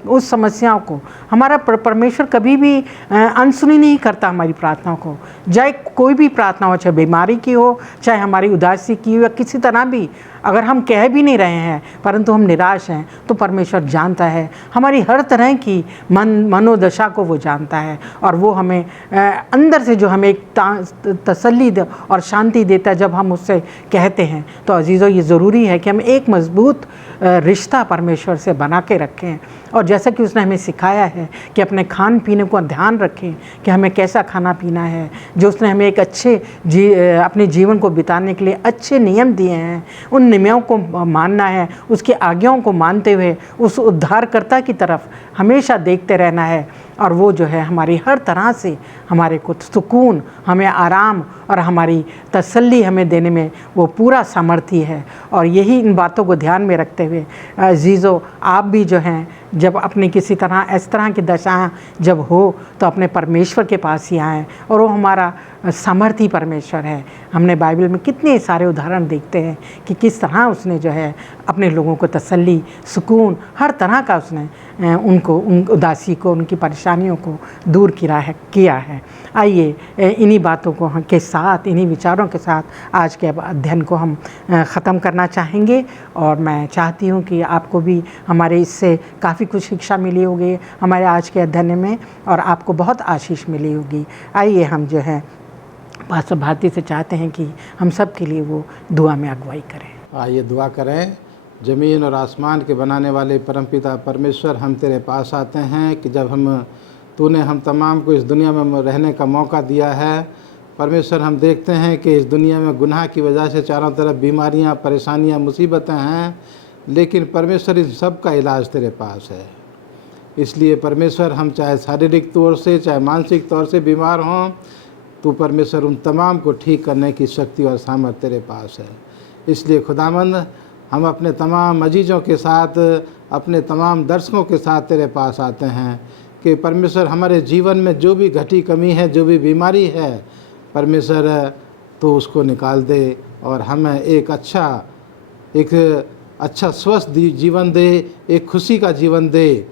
उस समस्याओं को हमारा परमेश्वर कभी भी अनसुनी नहीं करता हमारी प्रार्थनाओं को। चाहे कोई भी प्रार्थना हो, चाहे बीमारी की हो, चाहे हमारी उदासी की हो, या किसी तरह भी अगर हम कह भी नहीं रहे हैं परंतु हम निराश हैं, तो परमेश्वर जानता है हमारी हर तरह की मनोदशा को, वो जानता है। और वो हमें अंदर से जो हमें एक तसल्ली और शांति देता है जब हम उससे कहते हैं। तो अजीज़ों, ये ज़रूरी है कि हम एक मज़बूत रिश्ता परमेश्वर से बना के रखें। और जैसा कि उसने हमें सिखाया है कि अपने खान पीने को ध्यान रखें कि हमें कैसा खाना पीना है, जो उसने हमें एक अच्छे अपने जीवन को बिताने के लिए अच्छे नियम दिए हैं, उन नियमों को मानना है, उसकी आज्ञाओं को मानते हुए उस उद्धारकर्ता की तरफ हमेशा देखते रहना है। और वो जो है हमारी हर तरह से हमारे को सुकून, हमें आराम और हमारी तसल्ली हमें देने में वो पूरा सामर्थ्य है। और यही इन बातों को ध्यान में रखते हुए अजीज़ों, आप भी जो हैं जब अपनी किसी तरह इस तरह की दशा जब हो तो अपने परमेश्वर के पास ही आएँ, और वो हमारा सामर्थी परमेश्वर है। हमने बाइबल में कितने सारे उदाहरण देखते हैं कि किस तरह उसने जो है अपने लोगों को तसल्ली, सुकून, हर तरह का उसने उनको, उन उदासी को, उनकी परेशानियों को दूर किया है। आइए इन्हीं बातों को के साथ, इन्हीं विचारों के साथ आज के अध्ययन को हम ख़त्म करना चाहेंगे। और मैं चाहती हूँ कि आपको भी हमारे इससे काफ़ी कुछ शिक्षा मिली होगी हमारे आज के अध्ययन में, और आपको बहुत आशीष मिली होगी। आइए हम जो है पास्टर भारती से चाहते हैं कि हम सब के लिए वो दुआ में अगुवाई करें। आइए दुआ करें। ज़मीन और आसमान के बनाने वाले परमपिता परमेश्वर, हम तेरे पास आते हैं कि जब तूने हम तमाम को इस दुनिया में रहने का मौका दिया है परमेश्वर, हम देखते हैं कि इस दुनिया में गुनाह की वजह से चारों तरफ बीमारियां, परेशानियां, मुसीबतें हैं, लेकिन परमेश्वर इस सब का इलाज तेरे पास है। इसलिए परमेश्वर, हम चाहे शारीरिक तौर से चाहे मानसिक तौर से बीमार हों, तू परमेश्वर उन तमाम को ठीक करने की शक्ति और सामर्थ्य तेरे पास है। इसलिए खुदावंद, हम अपने तमाम अजीज़ों के साथ, अपने तमाम दर्शकों के साथ तेरे पास आते हैं कि परमेश्वर हमारे जीवन में जो भी घटी कमी है, जो भी बीमारी है, परमेश्वर तो उसको निकाल दे और हमें एक अच्छा स्वस्थ जीवन दे, एक खुशी का जीवन दे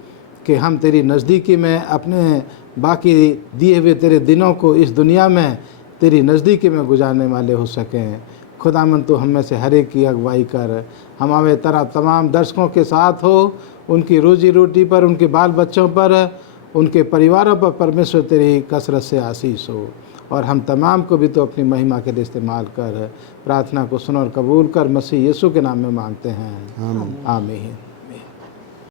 कि हम तेरी नज़दीकी में अपने बाकी दिए हुए तेरे दिनों को इस दुनिया में तेरी नज़दीकी में गुजारने वाले हो सकें। खुदावन तू हम में से हर एक की अगुवाई कर, हमारे तरह तमाम दर्शकों के साथ हो, उनकी रोजी रोटी पर, उनके बाल बच्चों पर, उनके परिवारों पर परमेश्वर तेरी कसरत से आशीष हो, और हम तमाम को भी तो अपनी महिमा के लिए इस्तेमाल कर। प्रार्थना को सुन और कबूल कर, मसीह यीशु के नाम में मांगते हैं, आमीन।